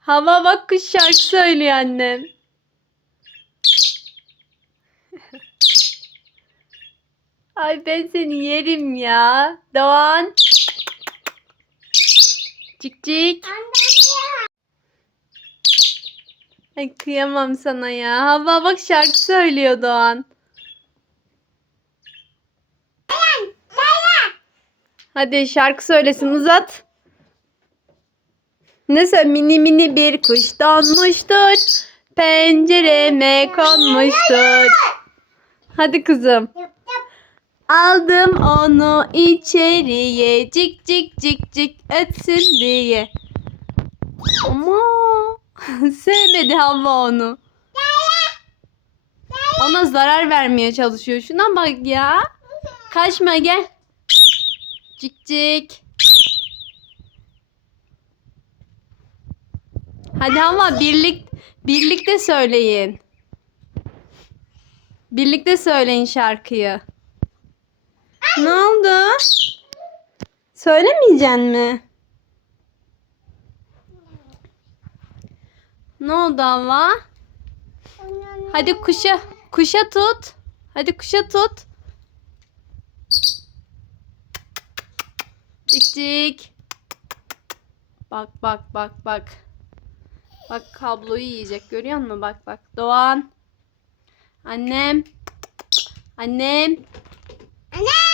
Hava bak kuş şarkı söylüyor annem. Ay ben seni yerim ya. Doğan. Cik cik. Ay kıyamam sana ya. Hava bak şarkı söylüyor Doğan. Hadi şarkı söylesin uzat. Söyle mini mini bir kuş donmuştur. Pencereme konmuştur. Hadi kızım. Aldım onu içeriye cik cik cik cik etsin diye. Ama sevmedi Havva onu. Ona zarar vermeye çalışıyor. Şuna bak ya. Kaçma gel. Cik cik. Hadi ama birlik birlikte söyleyin. Birlikte söyleyin şarkıyı. Ne oldu? Söylemeyeceksin mi? Ne oldu ama? Hadi kuşa kuşa tut. Hadi kuşa tut. Cik cik. Bak bak bak bak. Bak kabloyu yiyecek. Görüyor musun? Bak bak. Doğan. Annem. Annem. Annem.